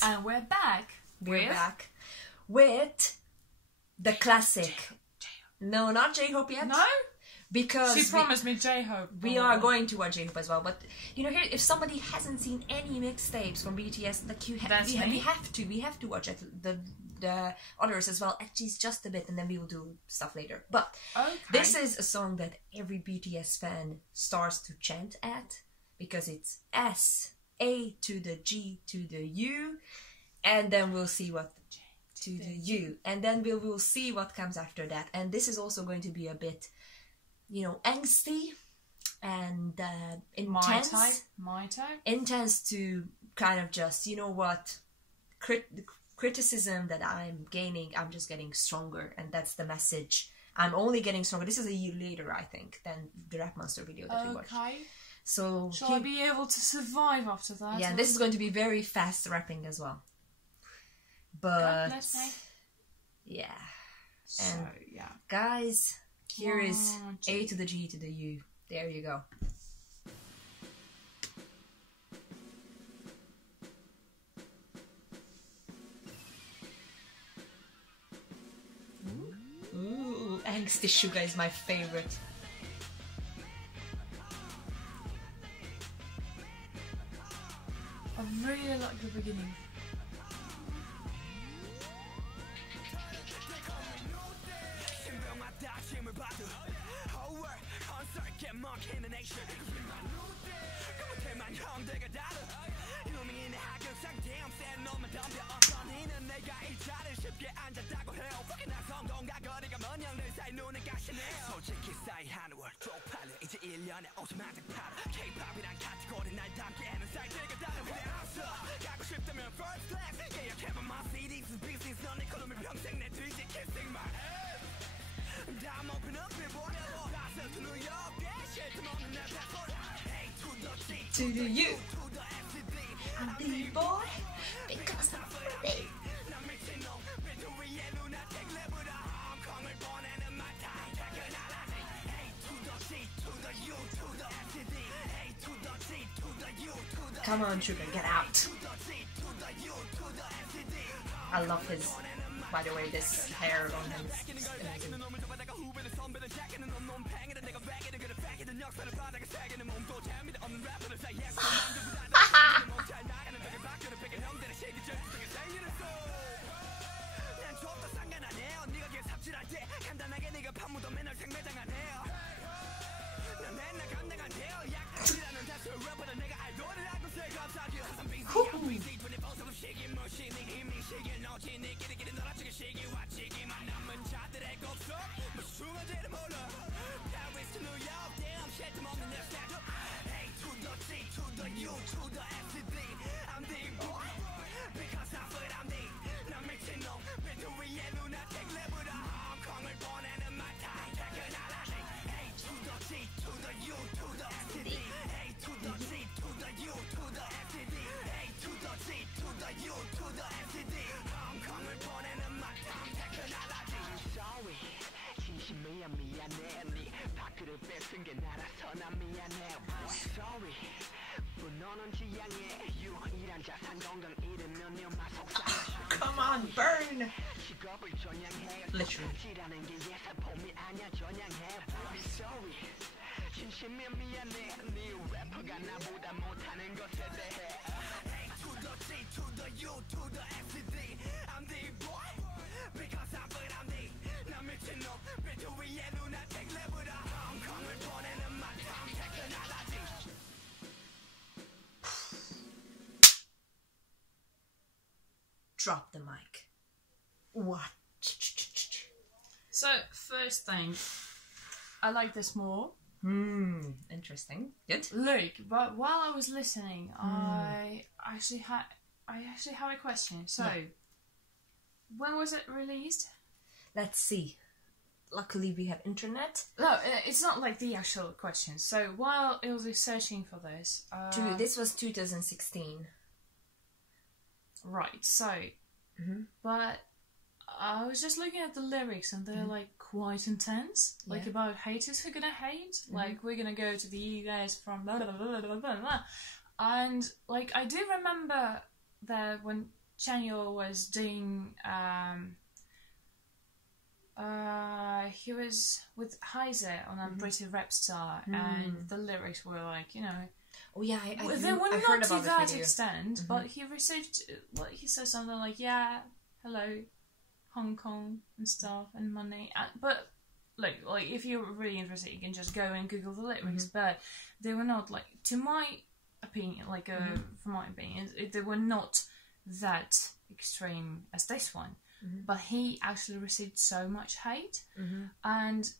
guys! And we're back. We're back with the classic. No, not J-Hope yet. No? Because she promised me J-Hope. We are going to watch J-Hope as well, but you know, here, if somebody hasn't seen any mixtapes from BTS, like we have to watch it, the others as well, at least just a bit, and then we will do stuff later. But this is a song that every BTS fan starts to chant at, because it's S, A to the G to the U, and then we'll see what to the U, and then we will see what comes after that. And this is also going to be a bit, you know, angsty and intense. My type. Intense to kind of just, you know what, criticism that I'm gaining, I'm just getting stronger, and that's the message. I'm only getting stronger. This is a year later, I think, than the Rap Monster video that we watched. So shall I be able to survive after that? Yeah, this is going to be very fast rapping as well. But yeah. So yeah, guys, here is A to the G to the U. There you go. Ooh, Angsty Sugar is my favorite. I really like the beginning. To the U. I'm the boy because I'm free. Come on, Sugar, get out. I love his, by the way, this hair on him is amazing. Come on, burn! Literally. Drop the mic. What? So, first thing, I like this more. Interesting. Good. Look, but while I was listening, I actually have a question. So, when was it released? Let's see. Luckily, we have internet. No, it's not like the actual question. So, while I was searching for this, this was 2016. Right. So, but I was just looking at the lyrics, and they're like quite intense, like about haters who are gonna hate, like we're gonna go to the guys from blah blah blah blah blah blah, and like I do remember that when Ksenia was doing. He was with Heise on a British rap star, and the lyrics were like, you know. Oh yeah, they were not to that extent, but he received. Like, he said something like, "Yeah, hello, Hong Kong and stuff, and money." But like if you're really interested, you can just go and Google the lyrics. But they were not like, to my opinion, like from my opinion, they were not that extreme as this one. But he actually received so much hate, and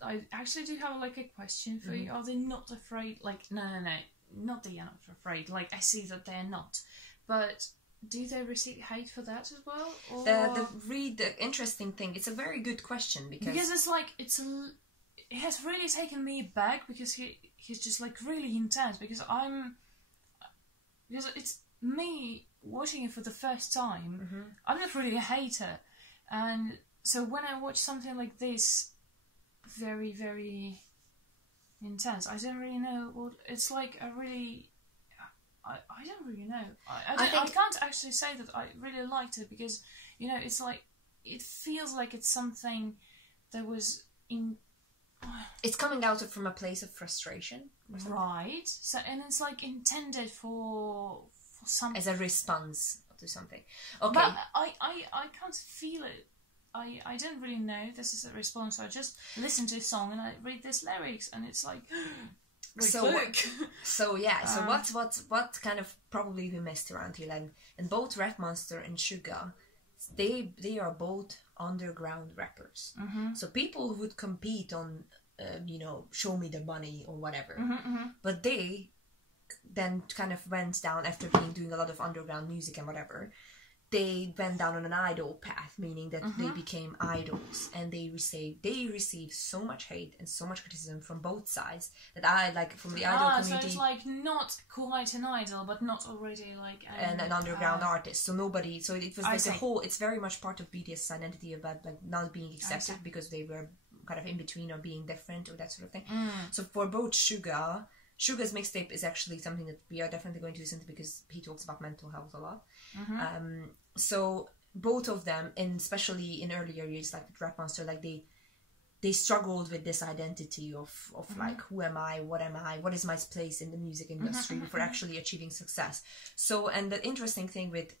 I actually do have like a question for you. Are they not afraid? Like, no, not that you're not afraid. Like, I see that they're not, but do they receive hate for that as well? Or... The interesting thing. It's a very good question because it's like it has really taken me back because he's just like really intense because it's me watching it for the first time. I'm not really a hater, and so when I watch something like this, very, very intense, I don't really know what it's like. I don't really know. I can't actually say that I really liked it because, you know, it's like it feels like it's something that was in. It's coming out from a place of frustration, right? So, and it's like intended for something as a response to something. Okay, but I can't feel it. I don't really know this is a response. So I just listen to a song and I read these lyrics and it's like so what kind of probably we missed around here, and both Rap Monster and Suga, they are both underground rappers. So people who would compete on Show Me the Money or whatever, but they then kind of went down after doing a lot of underground music and whatever. They went down on an idol path, meaning that they became idols, and they received so much hate and so much criticism from both sides that I like from the idol community. So it's like not quite an idol, but not already like an underground artist. So nobody. So it was like the whole. It's very much part of BTS's identity about like not being accepted because they were kind of in between or being different or that sort of thing. So for both Suga's mixtape is actually something that we are definitely going to listen to because he talks about mental health a lot. So both of them, and especially in earlier years, like with Rap Monster, like they struggled with this identity of like, who am I, what is my place in the music industry before actually achieving success. So, and the interesting thing with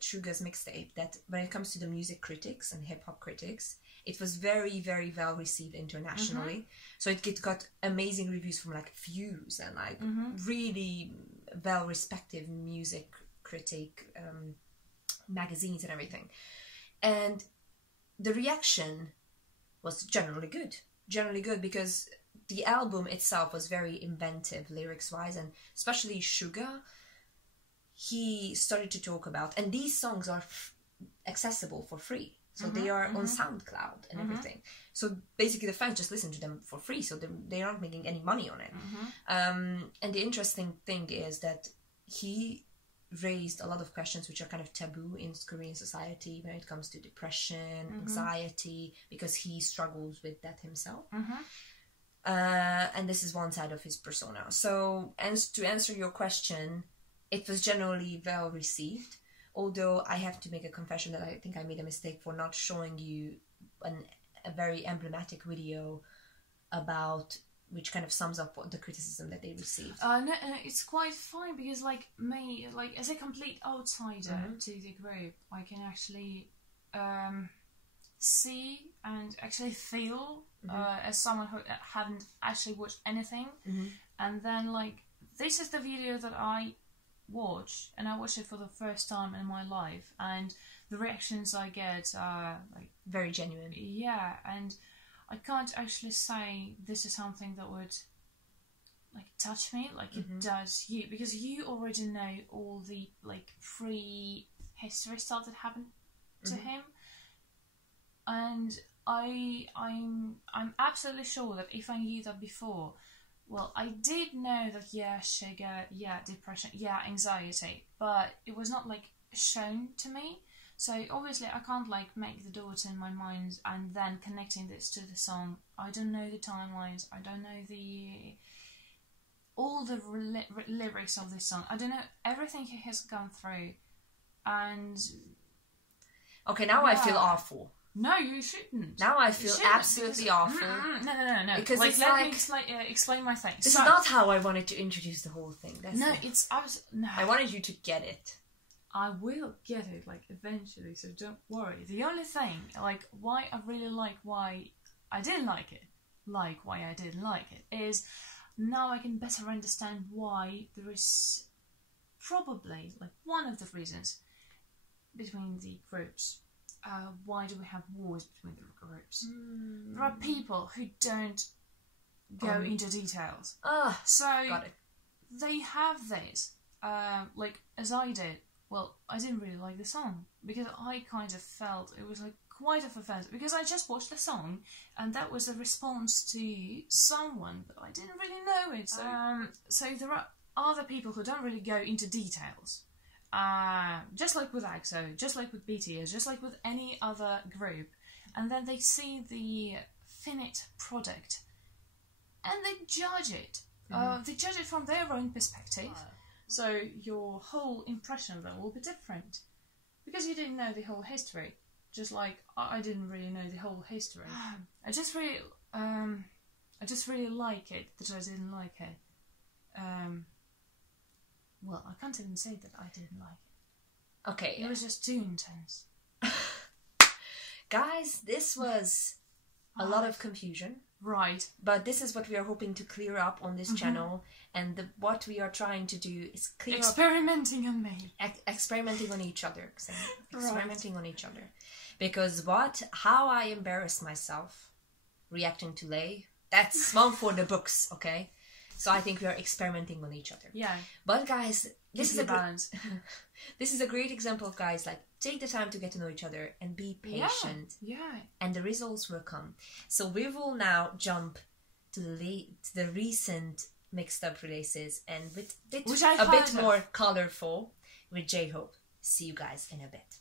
Suga's mixtape, that when it comes to the music critics and hip hop critics, it was very, very well received internationally. So it got amazing reviews from like Fuse and like really well respected music critic magazines and everything. And the reaction was generally good because the album itself was very inventive lyrics wise, and especially Suga, he started to talk about, and these songs are accessible for free. So they are on SoundCloud and everything. So basically the fans just listen to them for free. So they aren't making any money on it. And the interesting thing is that he raised a lot of questions which are kind of taboo in Korean society when it comes to depression, anxiety, because he struggles with that himself. And this is one side of his persona. So, and to answer your question, it was generally well received. Although I have to make a confession that I think I made a mistake for not showing you a very emblematic video about which kind of sums up what the criticism that they received. No, it's quite fine because like me, like as a complete outsider to the group, I can actually see and actually feel as someone who hadn't actually watched anything. And then like, this is the video that I watch, and I watched it for the first time in my life, and the reactions I get are like very genuine. Yeah, and I can't actually say this is something that would like touch me like it does you, because you already know all the like pre-history stuff that happened to him, and I'm absolutely sure that if I knew that before, well, I did know that, yeah, sugar, yeah, depression, yeah, anxiety, but it was not, like, shown to me. So, obviously, I can't, like, make the dots in my mind and then connecting this to the song. I don't know the timelines. I don't know all the lyrics of this song. I don't know everything he has gone through. And okay, now I feel awful. No, you shouldn't. Now I feel absolutely awful. No. Because like, it's let like... me explain my thing. This is not how I wanted to introduce the whole thing. I wanted you to get it. I will get it, like, eventually, so don't worry. The only thing, like, why I really like why I didn't like it, is now I can better understand why there is probably, like, one of the reasons between the groups. Why do we have wars between the groups? There are people who don't go into details. So they have this, like, as I did. Well, I didn't really like the song, because I kind of felt it was, like, quite of offensive, because I just watched the song, and that was a response to someone, but I didn't really know it. So there are other people who don't really go into details. Just like with EXO, just like with BTS, just like with any other group, and then they see the finished product and they judge it. They judge it from their own perspective, so your whole impression of them will be different because you didn't know the whole history. Just like I didn't really know the whole history. I just really like it that I didn't like it. Well, I can't even say that I didn't like it. Okay. It was just too intense. Guys, this was a lot of confusion. Right. But this is what we are hoping to clear up on this channel. And what we are trying to do is clear experimenting on me. Experimenting on each other. Experimenting on each other. Because how I embarrassed myself reacting to Lay, that's one for the books, okay? So I think we are experimenting on each other. Yeah. But guys, this is a balance. This is a great example of guys, like, take the time to get to know each other and be patient. Yeah. And the results will come. So we will now jump to the recent mixed-up releases and with a bit more colorful with J-Hope. See you guys in a bit.